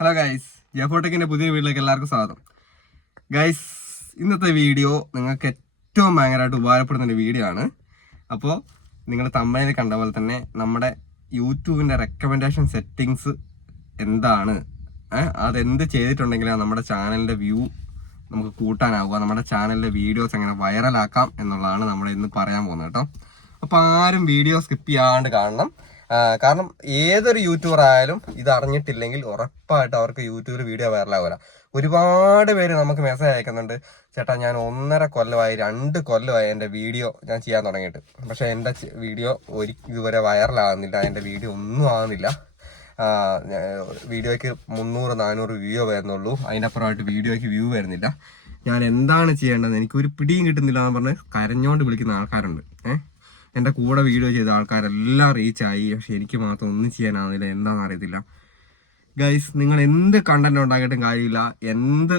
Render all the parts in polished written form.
Hello guys, ജെഫോടെക്കിന്റെ പുതിയ വീട്ടിലേക്ക് എല്ലാവർക്കും സ്വാഗതം. ഗൈസ്, ഇന്നത്തെ വീഡിയോ നിങ്ങൾക്ക് ഏറ്റവും ഭയങ്കരമായിട്ട് ഉപകാരപ്പെടുന്ന ഒരു വീഡിയോ ആണ്. അപ്പോൾ നിങ്ങൾ തമ്പനയിൽ കണ്ട പോലെ തന്നെ നമ്മുടെ യൂട്യൂബിൻ്റെ റെക്കമെൻഡേഷൻ സെറ്റിങ്സ് എന്താണ്, അതെന്ത് ചെയ്തിട്ടുണ്ടെങ്കിലും നമ്മുടെ ചാനലിൻ്റെ വ്യൂ നമുക്ക് കൂട്ടാനാവുക, നമ്മുടെ ചാനലിലെ വീഡിയോസ് എങ്ങനെ വൈറലാക്കാം എന്നുള്ളതാണ് നമ്മൾ ഇന്ന് പറയാൻ പോകുന്നത് കേട്ടോ. അപ്പോൾ ആരും വീഡിയോ സ്കിപ്പ് ചെയ്യാണ്ട് കാണണം. കാരണം ഏതൊരു യൂട്യൂബർ ആയാലും ഇത് അറിഞ്ഞിട്ടില്ലെങ്കിൽ ഉറപ്പായിട്ട് അവർക്ക് യൂട്യൂബിൽ വീഡിയോ വൈറലാവില്ല. ഒരുപാട് പേര് നമുക്ക് മെസ്സേജ് അയക്കുന്നുണ്ട്, ചേട്ടാ ഞാൻ 1.5 കൊല്ലമായി 2 കൊല്ലമായി എൻ്റെ വീഡിയോ ഞാൻ ചെയ്യാൻ തുടങ്ങിയിട്ട്, പക്ഷേ എൻ്റെ വീഡിയോ ഇതുവരെ വൈറലാകുന്നില്ല, എൻ്റെ വീഡിയോ ഒന്നും ആകുന്നില്ല, വീഡിയോയ്ക്ക് 300-400 വ്യൂ വരുന്നുള്ളൂ, അതിൻ്റെ അപ്പുറമായിട്ട് വീഡിയോയ്ക്ക് വ്യൂ വരുന്നില്ല, ഞാൻ എന്താണ് ചെയ്യേണ്ടത്, എനിക്കൊരു പിടിയും കിട്ടുന്നില്ല എന്ന് പറഞ്ഞ് കരഞ്ഞോണ്ട് വിളിക്കുന്ന ആൾക്കാരുണ്ട്. എൻ്റെ കൂടെ വീഡിയോ ചെയ്ത ആൾക്കാരെല്ലാം റീച്ചായി, പക്ഷെ എനിക്ക് മാത്രം ഒന്നും ചെയ്യാനാവുന്നില്ല, എന്താണെന്ന് അറിയത്തില്ല. ഗൈസ്, നിങ്ങൾ എന്ത് കണ്ടന്റ് ഉണ്ടാക്കിയിട്ടും കാര്യമില്ല, എന്ത്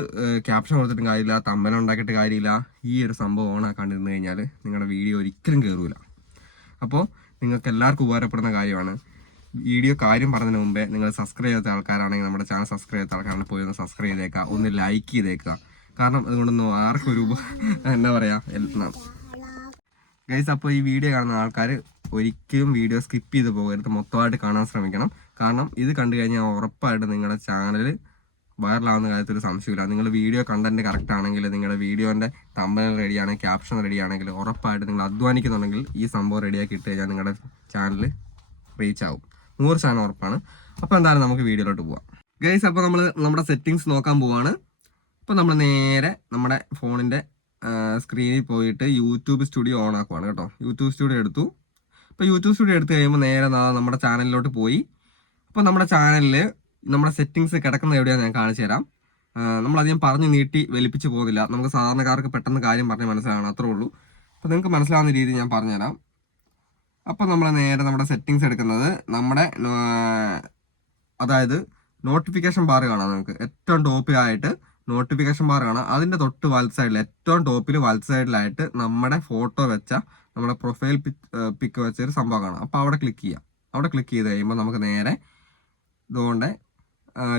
ക്യാപ്ഷൻ കൊടുത്തിട്ടും കാര്യമില്ല, തമ്പനം ഉണ്ടാക്കിയിട്ട് കാര്യമില്ല, ഈ ഒരു സംഭവം ഓണാക്കാണ്ടിരുന്നു കഴിഞ്ഞാൽ നിങ്ങളുടെ വീഡിയോ ഒരിക്കലും കയറൂല. അപ്പോൾ നിങ്ങൾക്ക് എല്ലാവർക്കും ഉപകാരപ്പെടുന്ന കാര്യമാണ്. വീഡിയോ കാര്യം പറഞ്ഞതിന് മുമ്പേ നിങ്ങൾ സബ്സ്ക്രൈബ് ചെയ്യാത്ത ആൾക്കാരാണെങ്കിൽ നമ്മുടെ ചാനൽ സബ്സ്ക്രൈബ് ചെയ്യാത്ത ആൾക്കാരാണെങ്കിൽ പോയി ഒന്ന് സബ്സ്ക്രൈബ് ചെയ്തേക്കുക, ഒന്ന് ലൈക്ക് ചെയ്തേക്കുക. കാരണം അതുകൊണ്ടൊന്നും ആർക്കും ഒരു എന്താ പറയുക ഗൈസ്. അപ്പോൾ ഈ വീഡിയോ കാണുന്ന ആൾക്കാർ ഒരിക്കലും വീഡിയോ സ്കിപ്പ് ചെയ്ത് പോകരുത്, മൊത്തമായിട്ട് കാണാൻ ശ്രമിക്കണം. കാരണം ഇത് കണ്ടു കഴിഞ്ഞാൽ ഉറപ്പായിട്ട് നിങ്ങളുടെ ചാനൽ വൈറലാവുന്ന കാര്യത്തിൽ സംശയമില്ല. നിങ്ങൾ വീഡിയോ കണ്ടന്റ് കറക്റ്റ് ആണെങ്കിൽ, നിങ്ങളുടെ വീഡിയോൻ്റെ തമ്പനൽ റെഡിയാണെങ്കിൽ, ക്യാപ്ഷൻ റെഡിയാണെങ്കിൽ, ഉറപ്പായിട്ട് നിങ്ങൾ അധ്വാനിക്കുന്നുണ്ടെങ്കിൽ ഈ സംഭവം റെഡിയാക്കി ഇട്ട് കഴിഞ്ഞാൽ നിങ്ങളുടെ ചാനൽ റീച്ച് ആവും, 100% ഉറപ്പാണ്. അപ്പോൾ എന്തായാലും നമുക്ക് വീഡിയോയിലോട്ട് പോവാം ഗൈസ്. അപ്പോൾ നമ്മൾ നമ്മുടെ സെറ്റിങ്സ് നോക്കാൻ പോവാണ്. അപ്പോൾ നമ്മൾ നേരെ നമ്മുടെ ഫോണിൻ്റെ സ്ക്രീനിൽ പോയിട്ട് യൂട്യൂബ് സ്റ്റുഡിയോ ഓൺ ആക്കുവാണ് കേട്ടോ. യൂട്യൂബ് സ്റ്റുഡിയോ എടുത്തു. അപ്പോൾ യൂട്യൂബ് സ്റ്റുഡിയോ എടുത്തു കഴിയുമ്പോൾ നേരെ നമ്മുടെ ചാനലിലോട്ട് പോയി. അപ്പോൾ നമ്മുടെ ചാനലിൽ നമ്മുടെ സെറ്റിങ്സ് കിടക്കുന്ന എവിടെയാണെന്ന് ഞാൻ കാണിച്ചു തരാം. നമ്മളധികം പറഞ്ഞു നീട്ടി വലിപ്പിച്ച് പോകുന്നില്ല, നമുക്ക് സാധാരണക്കാർക്ക് പെട്ടെന്ന് കാര്യം പറഞ്ഞ് മനസ്സിലാവണം, അത്രേ ഉള്ളൂ. അപ്പോൾ നിങ്ങൾക്ക് മനസ്സിലാവുന്ന രീതി ഞാൻ പറഞ്ഞുതരാം. അപ്പോൾ നമ്മൾ നേരെ നമ്മുടെ സെറ്റിങ്സ് എടുക്കുന്നത് നമ്മുടെ അതായത് നോട്ടിഫിക്കേഷൻ ബാർ കാണാം. നമുക്ക് ഏറ്റവും ടോപ്പിലായിട്ട് നോട്ടിഫിക്കേഷൻ ബാർ കാണാം. അതിൻ്റെ തൊട്ട് വലത് സൈഡിൽ, ഏറ്റവും ടോപ്പിൽ വലത് സൈഡിലായിട്ട് നമ്മുടെ ഫോട്ടോ വെച്ച, നമ്മുടെ പ്രൊഫൈൽ പിക്ക് വെച്ചൊരു സംഭവം കാണാം. അപ്പോൾ അവിടെ ക്ലിക്ക് ചെയ്യാം. അവിടെ ക്ലിക്ക് ചെയ്ത് കഴിയുമ്പോൾ നമുക്ക് നേരെ ഇതുകൊണ്ട്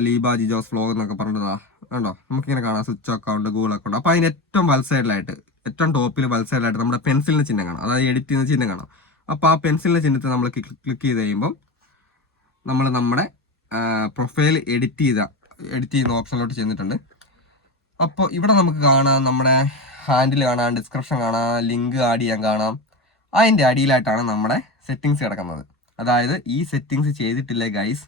ലീബ ജിജോസ് വ്ലോഗ് എന്നൊക്കെ പറഞ്ഞതാ കണ്ടോ, നമുക്കിങ്ങനെ കാണാം. Switch account, Google account. അപ്പോൾ അതിന് ഏറ്റവും വലത് സൈഡിലായിട്ട്, ഏറ്റവും ടോപ്പിൽ വലത് സൈഡിലായിട്ട് നമ്മുടെ പെൻസിലിൻ്റെ ചിഹ്നം കാണാം, അതായത് എഡിറ്റ് ചെയ്യുന്ന ചിഹ്നം കാണാം. അപ്പോൾ ആ പെൻസിലിൻ്റെ ചിഹ്നത്തിൽ നമ്മൾ ക്ലിക്ക് ചെയ്ത് കഴിയുമ്പം നമ്മൾ നമ്മുടെ പ്രൊഫൈൽ എഡിറ്റ് ചെയ്യുന്ന ഓപ്ഷനിലോട്ട് ചെന്നിട്ടുണ്ട്. അപ്പോൾ ഇവിടെ നമുക്ക് കാണാം, നമ്മുടെ ഹാൻഡിൽ കാണാം, ഡിസ്ക്രിപ്ഷൻ കാണാം, ലിങ്ക് ആഡ് ചെയ്യാൻ കാണാം. അതിൻ്റെ അടിയിലായിട്ടാണ് നമ്മുടെ സെറ്റിങ്സ് കിടക്കുന്നത്. അതായത് ഈ സെറ്റിങ്സ് ചെയ്തിട്ടില്ലേ ഗൈസ്,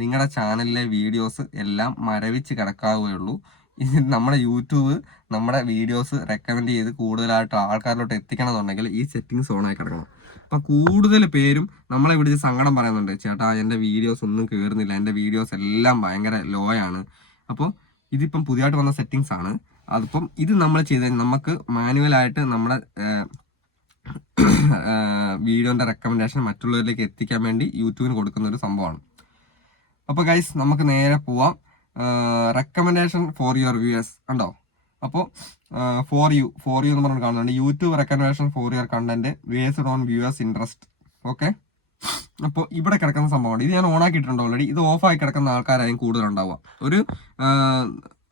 നിങ്ങളുടെ ചാനലിലെ വീഡിയോസ് എല്ലാം മരവിച്ച് കിടക്കാവുകയുള്ളൂ. ഇത് നമ്മുടെ യൂട്യൂബ് നമ്മുടെ വീഡിയോസ് റെക്കമെൻഡ് ചെയ്ത് കൂടുതലായിട്ട് ആൾക്കാരിലോട്ട് എത്തിക്കണമെന്നുണ്ടെങ്കിൽ ഈ സെറ്റിങ്സ് ഓണായി കിടക്കണം. അപ്പം കൂടുതൽ പേരും നമ്മളെ വിളിച്ച് സങ്കടം പറയുന്നുണ്ട്, ചേട്ടാ എൻ്റെ വീഡിയോസ് ഒന്നും കയറുന്നില്ല, എൻ്റെ വീഡിയോസ് എല്ലാം ഭയങ്കര ലോ ആണ്. അപ്പോൾ ഇതിപ്പം പുതിയതായിട്ട് വന്ന സെറ്റിങ്സ് ആണ്. അതിപ്പം ഇത് നമ്മൾ ചെയ്ത് നമുക്ക് മാനുവലായിട്ട് നമ്മുടെ വീഡിയോൻ്റെ റെക്കമെൻഡേഷൻ മറ്റുള്ളവരിലേക്ക് എത്തിക്കാൻ വേണ്ടി യൂട്യൂബിന് കൊടുക്കുന്ന ഒരു സംഭവമാണ്. അപ്പോൾ ഗൈസ്, നമുക്ക് നേരെ പോവാം. റെക്കമെൻഡേഷൻ ഫോർ യുവർ വ്യൂവേഴ്സ് ഉണ്ടോ? അപ്പോൾ ഫോർ യു എന്ന് പറഞ്ഞ് കാണുന്നുണ്ട്. YouTube recommendation for your content based on viewers interest. Okay, അപ്പോൾ ഇവിടെ കിടക്കുന്ന സംഭവമാണ്. ഇത് ഞാൻ ഓണാക്കിയിട്ടുണ്ട് ഓൾറെഡി. ഇത് ഓഫായി കിടക്കുന്ന ആൾക്കാരായിരിക്കും കൂടുതലുണ്ടാവുക. ഒരു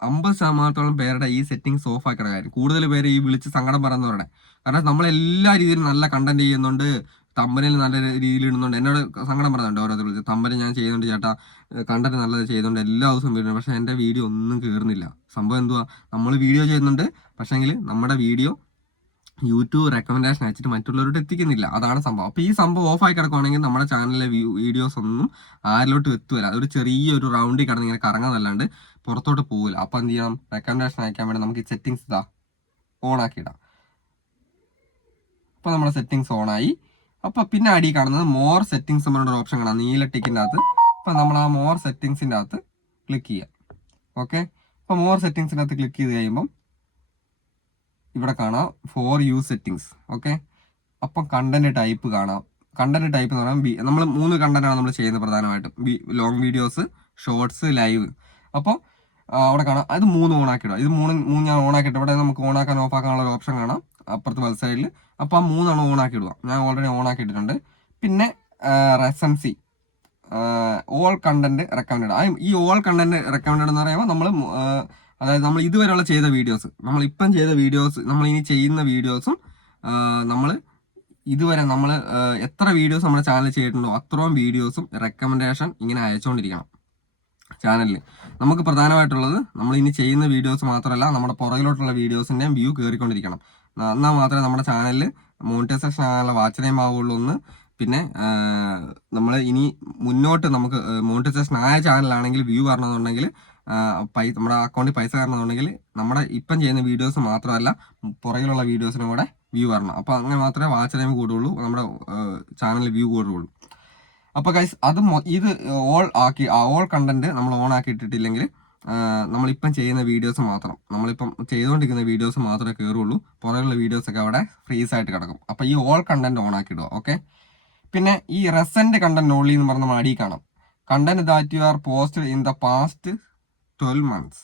50% പേരുടെ ഈ സെറ്റിങ്സ് ഓഫാക്കി കിടക്കായിരിക്കും. കൂടുതൽ പേര് ഈ വിളിച്ച് സങ്കടം പറയുന്നവരുടെ, കാരണം നമ്മൾ എല്ലാ രീതിയിലും നല്ല കണ്ടന്റ് ചെയ്യുന്നുണ്ട്, തമ്പനിൽ നല്ല രീതിയിൽ ഇടുന്നുണ്ട്. എന്നോട് സങ്കടം പറയുന്നുണ്ട് ഓരോരുത്തർ വിളിച്ച്, തമ്പനിൽ ഞാൻ ചെയ്യുന്നുണ്ട് ചേട്ടാ, കണ്ടന്റ് നല്ലത് ചെയ്യുന്നുണ്ട്, എല്ലാ ദിവസവും വീഡിയോ, പക്ഷേ എൻ്റെ വീഡിയോ ഒന്നും കയറുന്നില്ല. സംഭവം എന്തുവാ, നമ്മൾ വീഡിയോ ചെയ്യുന്നുണ്ട്, പക്ഷേങ്കിൽ നമ്മുടെ വീഡിയോ യൂട്യൂബ് റെക്കമെൻഡേഷൻ അയച്ചിട്ട് മറ്റുള്ളവരോട് എത്തിക്കുന്നില്ല. അതാണ് സംഭവം. അപ്പോൾ ഈ സംഭവം ഓഫായി കിടക്കുവാണെങ്കിൽ നമ്മുടെ ചാനലിലെ വീഡിയോസ് ഒന്നും ആരിലോട്ട് എത്തുകയില്ല. ഒരു ചെറിയൊരു റൗണ്ടിൽ കിടന്ന് ഇങ്ങനെ കറങ്ങാന്നല്ലാണ്ട് പുറത്തോട്ട് പോകില്ല. അപ്പോൾ എന്ത് ചെയ്യണം, റെക്കമെൻഡേഷൻ അയക്കാൻ വേണ്ടി നമുക്ക് ഈ സെറ്റിങ്സ് ഓൺ ആക്കിയിടാം. അപ്പോൾ നമ്മുടെ സെറ്റിങ്സ് ഓണായി. അപ്പോൾ പിന്നെ അടി കാണുന്നത് മോർ സെറ്റിങ്സ് എന്ന് പറഞ്ഞൊരു ഓപ്ഷൻ കാണാം, നീല ടിക്കിൻ്റെ അകത്ത്. അപ്പോൾ നമ്മൾ ആ മോർ സെറ്റിങ്സിൻ്റെ അകത്ത് ക്ലിക്ക് ചെയ്യാം. ഓക്കെ, അപ്പോൾ മോർ സെറ്റിങ്സിൻ്റെ അകത്ത് ക്ലിക്ക് ചെയ്ത് കഴിയുമ്പം ഇവിടെ കാണാം ഫോർ യു സെറ്റിങ്സ്. ഓക്കെ, അപ്പം കണ്ടന്റ് ടൈപ്പ് കാണാം. കണ്ടന്റ് ടൈപ്പ് എന്ന് പറഞ്ഞാൽ നമ്മൾ 3 കണ്ടന്റാണ് നമ്മൾ ചെയ്യുന്നത് പ്രധാനമായിട്ടും, ലോങ് വീഡിയോസ്, ഷോർട്സ്, ലൈവ്. അപ്പോൾ അവിടെ കാണാം അത് 3 ഓണാക്കിയിടുക. ഇത് 3 ഞാൻ ഓണാക്കിയിട്ട് ഇവിടെ നമുക്ക് ഓണാക്കാൻ ഓഫാക്കാനുള്ള ഒരു ഓപ്ഷൻ കാണാം അപ്പുറത്ത് വലത് സൈഡിൽ. അപ്പോൾ ആ 3 ഓണാക്കിയിടുക. ഞാൻ ഓൾറെഡി ഓണാക്കിയിട്ടുണ്ട്. പിന്നെ റെസൻസി ഓൾ കണ്ടന്റ് റെക്കമെൻഡഡ്. ഈ ഓൾ കണ്ടന്റ് റെക്കമെൻഡഡ് എന്ന് പറയുമ്പോൾ അതായത് നമ്മൾ ഇതുവരെയുള്ള ചെയ്ത വീഡിയോസ്, നമ്മളിപ്പം ചെയ്ത വീഡിയോസ്, നമ്മൾ ഇനി ചെയ്യുന്ന വീഡിയോസും നമ്മൾ ഇതുവരെ നമ്മൾ എത്ര വീഡിയോസ് നമ്മുടെ ചാനൽ ചെയ്തിട്ടുണ്ടോ അത്രയും വീഡിയോസും റെക്കമെൻഡേഷൻ ഇങ്ങനെ അയച്ചുകൊണ്ടിരിക്കണം ചാനലിൽ. നമുക്ക് പ്രധാനമായിട്ടുള്ളത് നമ്മൾ ഇനി ചെയ്യുന്ന വീഡിയോസ് മാത്രമല്ല നമ്മുടെ പുറകിലോട്ടുള്ള വീഡിയോസിൻ്റെയും വ്യൂ കയറിക്കൊണ്ടിരിക്കണം. എന്നാൽ മാത്രമേ നമ്മുടെ ചാനലിൽ മോണിറ്റൈസേഷൻ ആകാനുള്ള വാച്ച് ടൈം ആവുള്ളൂ എന്ന്. പിന്നെ നമ്മൾ ഇനി മുന്നോട്ട് നമുക്ക് മോണിറ്റൈസേഷൻ ആയ ചാനലാണെങ്കിൽ വ്യൂ വരണമെന്നുണ്ടെങ്കിൽ നമ്മുടെ അക്കൗണ്ടിൽ പൈസ കയറണമെന്നുണ്ടെങ്കിൽ നമ്മുടെ ഇപ്പം ചെയ്യുന്ന വീഡിയോസ് മാത്രമല്ല പുറകിലുള്ള വീഡിയോസിനും കൂടെ വ്യൂ വരണം. അപ്പോൾ അങ്ങനെ മാത്രമേ വാച്ച് ടൈം കൂടുള്ളൂ, നമ്മുടെ ചാനലിൽ വ്യൂ കൂടുള്ളൂ. അപ്പോൾ ഗൈസ് ഇത് ഓൾ കണ്ടന്റ് നമ്മൾ ഓൺ ആക്കി ഇട്ടിട്ടില്ലെങ്കിൽ നമ്മളിപ്പം ചെയ്യുന്ന വീഡിയോസ് മാത്രം, നമ്മളിപ്പം ചെയ്തുകൊണ്ടിരിക്കുന്ന വീഡിയോസ് മാത്രമേ കയറുള്ളൂ, പുറകിലുള്ള വീഡിയോസൊക്കെ അവിടെ ഫ്രീസ് ആയിട്ട് കിടക്കും. അപ്പോൾ ഈ ഓൾ കണ്ടന്റ് ഓൺ ആക്കി ഇടുക. ഓക്കെ. പിന്നെ ഈ റെസെന്റ് കണ്ടന്റ് ഓൺലി എന്ന് പറഞ്ഞ നമ്മൾ അടിയിൽ കാണാം, content that you are posted in the past 12 months.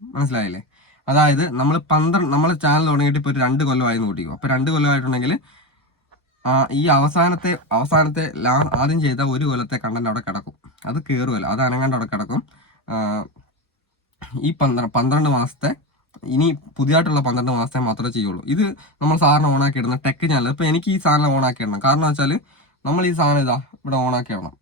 മനസ്സിലായില്ലേ? അതായത് നമ്മൾ ചാനൽ തുടങ്ങിയിട്ട് ഇപ്പോൾ ഒരു 2 കൊല്ലമായി കൂട്ടിക്കും. അപ്പോൾ 2 കൊല്ലമായിട്ടുണ്ടെങ്കിൽ ഈ അവസാനത്തെ ആദ്യം ചെയ്ത 1 കൊല്ലത്തെ കണ്ടന്റ് അവിടെ കിടക്കും, അത് കയറുമല്ലോ, അത് അനങ്ങാണ്ട് അവിടെ കിടക്കും. ഈ 12 മാസത്തെ ഇനി പുതിയതായിട്ടുള്ള 12 മാസത്തെ മാത്രമേ ചെയ്യുള്ളൂ. ഇത് നമ്മൾ സാറിന് ഓണാക്കി ഇടുന്ന ടെക് ചാനൽ. ഇപ്പോൾ എനിക്ക് ഈ സാധനം ഓണാക്കി ഇടണം, കാരണം വെച്ചാൽ നമ്മൾ ഈ സാധനം ഇവിടെ ഓണാക്കി ഇടണം.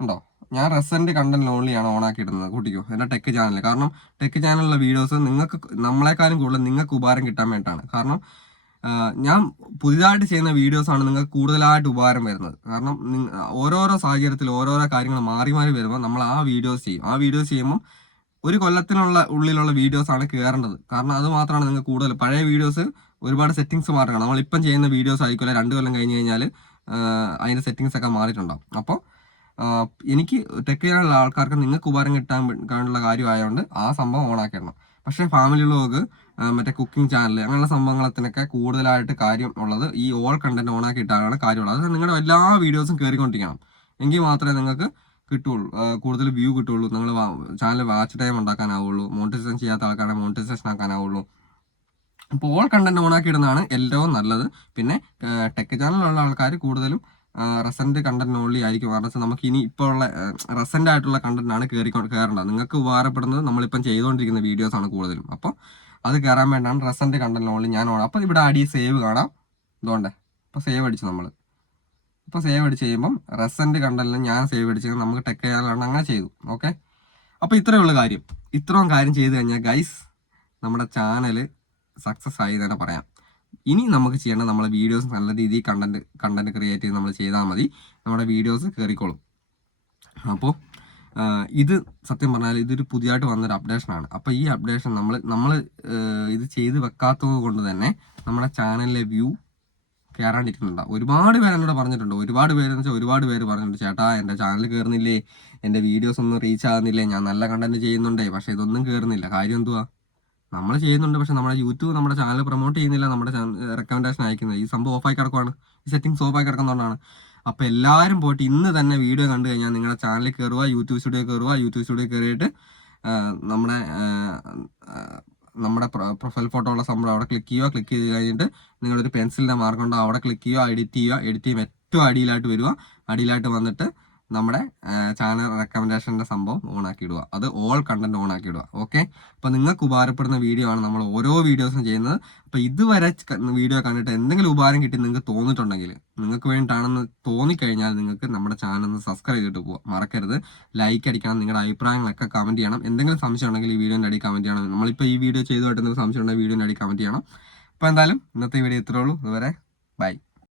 ഉണ്ടോ? ഞാൻ റെസെന്റ് കണ്ടന്റ് ഓൺലിയാണ് ഓണാക്കി ഇടുന്നത്, കൂട്ടിക്കോ, എൻ്റെ ടെക് ചാനൽ. കാരണം ടെക് ചാനലിലുള്ള വീഡിയോസ് നിങ്ങൾക്ക് നമ്മളെക്കാളും കൂടുതൽ നിങ്ങൾക്ക് ഉപകാരം കിട്ടാൻ വേണ്ടിയിട്ടാണ്. കാരണം ഞാൻ പുതിയതായിട്ട് ചെയ്യുന്ന വീഡിയോസാണ് നിങ്ങൾക്ക് കൂടുതലായിട്ട് ഉപകാരം വരുന്നത്. കാരണം ഓരോരോ സാഹചര്യത്തിൽ ഓരോരോ കാര്യങ്ങൾ മാറി വരുമ്പോൾ നമ്മൾ ആ വീഡിയോസ് ചെയ്യും. ആ വീഡിയോസ് ചെയ്യുമ്പം 1 കൊല്ലത്തിനുള്ളിലുള്ള വീഡിയോസാണ് കയറേണ്ടത്. കാരണം അത് മാത്രമാണ് നിങ്ങൾക്ക് കൂടുതൽ. പഴയ വീഡിയോസ് ഒരുപാട് സെറ്റിങ്സ് മാറണം. നമ്മളിപ്പം ചെയ്യുന്ന വീഡിയോസ് ആയിരിക്കില്ല 2 കൊല്ലം കഴിഞ്ഞ് കഴിഞ്ഞാൽ അതിൻ്റെ സെറ്റിങ്സ് ഒക്കെ മാറിയിട്ടുണ്ടാവും. അപ്പോൾ എനിക്ക് ടെക് ചാനലുള്ള ആൾക്കാർക്ക് നിങ്ങൾക്ക് ഉപകാരം കിട്ടാനുള്ള കാര്യമായതുകൊണ്ട് ആ സംഭവം ഓണാക്കിയിടണം. പക്ഷേ ഫാമിലി വ്ലോഗ്, മറ്റേ കുക്കിംഗ് ചാനൽ, അങ്ങനെയുള്ള സംഭവങ്ങളത്തിനൊക്കെ കൂടുതലായിട്ട് കാര്യം ഉള്ളത് ഈ ഓൾ കണ്ടന്റ് ഓണാക്കിയിട്ടാണ് കാര്യമുള്ളത്. അത് നിങ്ങളുടെ എല്ലാ വീഡിയോസും കയറിക്കൊണ്ടിരിക്കണം, എങ്കിൽ മാത്രമേ നിങ്ങൾക്ക് കിട്ടുള്ളൂ, കൂടുതൽ വ്യൂ കിട്ടുള്ളൂ, നിങ്ങൾ ചാനൽ വാച്ച് ടൈം ഉണ്ടാക്കാനാവുള്ളൂ, മോണിറ്റൈസേഷൻ ചെയ്യാത്ത ആൾക്കാരെ മോണിറ്റൈസേഷൻ ആക്കാനാവുള്ളൂ. അപ്പോൾ ഓൾ കണ്ടന്റ് ഓണാക്കി ഇടുന്നതാണ് ഏറ്റവും നല്ലത്. പിന്നെ ടെക് ചാനലുള്ള ആൾക്കാർ കൂടുതലും റെസെന്റ് കണ്ടന്റ് ഓൺലി ആയിരിക്കും. കാരണം നമുക്ക് ഇനി ഇപ്പോൾ ഉള്ള റെസെന്റ് ആയിട്ടുള്ള കണ്ടന്റാണ് കയറേണ്ടത്. നിങ്ങൾക്ക് ഉപകാരപ്പെടുന്നത് നമ്മളിപ്പം ചെയ്തുകൊണ്ടിരിക്കുന്ന വീഡിയോസ് ആണ് കൂടുതലും. അപ്പോൾ അത് കയറാൻ വേണ്ടിയാണ് റെസെന്റ് കണ്ടന്റ് ഓൺലി ഞാൻ ഓൺ. അപ്പോൾ ഇവിടെ അടി സേവ് കാണാം, ഇതുകൊണ്ട് ഇപ്പോൾ സേവ് അടിച്ചു നമ്മൾ. ഇപ്പോൾ സേവ് അടിച്ച് കഴിയുമ്പം റെസെന്റ് കണ്ടന്റിൽ ഞാൻ സേവ് അടിച്ച് നമുക്ക് ടെക് ചാനലാണ് അങ്ങനെ ചെയ്തു. ഓക്കെ. അപ്പോൾ ഇത്രയുള്ള കാര്യം, ഇത്രയും കാര്യം ചെയ്ത് കഴിഞ്ഞാൽ ഗൈസ് നമ്മുടെ ചാനൽ സക്സസ് ആയി തന്നെ പറയാം. ഇനി നമുക്ക് ചെയ്യേണ്ടത് നമ്മളെ വീഡിയോസ് നല്ല രീതിയിൽ കണ്ടന്റ് ക്രിയേറ്റ് ചെയ്ത് നമ്മൾ ചെയ്താൽ മതി, നമ്മുടെ വീഡിയോസ് കയറിക്കോളും. അപ്പോൾ ഇത് സത്യം പറഞ്ഞാൽ ഇതൊരു പുതിയതായിട്ട് വന്നൊരു അപ്ഡേഷനാണ്. അപ്പോൾ ഈ അപ്ഡേഷൻ നമ്മൾ ഇത് ചെയ്ത് വെക്കാത്തത് കൊണ്ട് തന്നെ നമ്മുടെ ചാനലിലെ വ്യൂ കയറാണ്ടിരിക്കുന്നുണ്ടാവും. ഒരുപാട് പേര് എന്നോട് പറഞ്ഞിട്ടുണ്ട്, ഒരുപാട് പേര് പറഞ്ഞിട്ടുണ്ട്, ചേട്ടാ എൻ്റെ ചാനൽ കയറുന്നില്ലേ, എൻ്റെ വീഡിയോസ് ഒന്നും റീച്ച് ആകുന്നില്ലേ, ഞാൻ നല്ല കണ്ടന്റ് ചെയ്യുന്നുണ്ടേ, പക്ഷേ ഇതൊന്നും കയറുന്നില്ല. കാര്യം എന്തുവാ? നമ്മൾ ചെയ്യുന്നുണ്ട്, പക്ഷെ നമ്മുടെ യൂട്യൂബ് നമ്മുടെ ചാനൽ പ്രൊമോട്ട് ചെയ്യുന്നില്ല, നമ്മുടെ റെക്കമെൻഡേഷൻ അയക്കുന്നത്. ഈ സംഭവം ഓഫായി കിടക്കുവാണ്, ഈ സെറ്റിംഗ്സ് ഓഫായി കിടക്കുന്നതുകൊണ്ടാണ്. അപ്പോൾ എല്ലാവരും പോയിട്ട് ഇന്ന് തന്നെ വീഡിയോ കണ്ടു കഴിഞ്ഞാൽ നിങ്ങളുടെ ചാനലിൽ കയറുക, യൂട്യൂബ് സ്റ്റുഡിയോ കയറിയിട്ട് നമ്മുടെ പ്രൊഫൈൽ ഫോട്ടോ ഉള്ള സംഭവം അവിടെ ക്ലിക്ക് ചെയ്ത് കഴിഞ്ഞിട്ട് നിങ്ങളൊരു പെൻസിലിൻ്റെ മാർക്ക് ഉണ്ടോ അവിടെ ക്ലിക്ക് ചെയ്യുക, എഡിറ്റ് ചെയ്യുമ്പോൾ ഏറ്റവും അടിയിലായിട്ട് വന്നിട്ട് നമ്മുടെ ചാനൽ റെക്കമെൻഡേഷൻ്റെ സംഭവം ഓണാക്കി ഇടുക. അത് ഓൾ കണ്ടന്റ് ഓണാക്കി ഇടുക. ഓക്കെ. അപ്പോൾ നിങ്ങൾക്ക് ഉപകാരപ്പെടുന്ന വീഡിയോ ആണ് നമ്മൾ ഓരോ വീഡിയോസും ചെയ്യുന്നത്. അപ്പോൾ ഇതുവരെ വീഡിയോ കണ്ടിട്ട് എന്തെങ്കിലും ഉപകാരം കിട്ടി നിങ്ങൾക്ക് തോന്നിയിട്ടുണ്ടെങ്കിൽ, നിങ്ങൾക്ക് വേണ്ടിയിട്ടാണെന്ന് തോന്നിക്കഴിഞ്ഞാൽ നിങ്ങൾക്ക് നമ്മുടെ ചാനൽ ഒന്ന് സബ്സ്ക്രൈബ് ചെയ്തിട്ട് പോവുക, മറക്കരുത്. ലൈക്ക് അടിക്കണം, നിങ്ങളുടെ അഭിപ്രായങ്ങളൊക്കെ കമൻറ്റ് ചെയ്യണം. എന്തെങ്കിലും സംശയം ഉണ്ടെങ്കിൽ ഈ വീഡിയോൻ്റെ അടി കമൻറ്റ് ചെയ്യണം. നമ്മളിപ്പോൾ ഈ വീഡിയോ ചെയ്തുമായിട്ട് എന്തെങ്കിലും സംശയം ഉണ്ടെങ്കിൽ വീഡിയോൻ്റെ അടി കമൻറ്റ് ചെയ്യണം. അപ്പോൾ എന്തായാലും ഇന്നത്തെ വീഡിയോ ഇത്രേ ഉള്ളൂ. അതുവരെ ബൈ.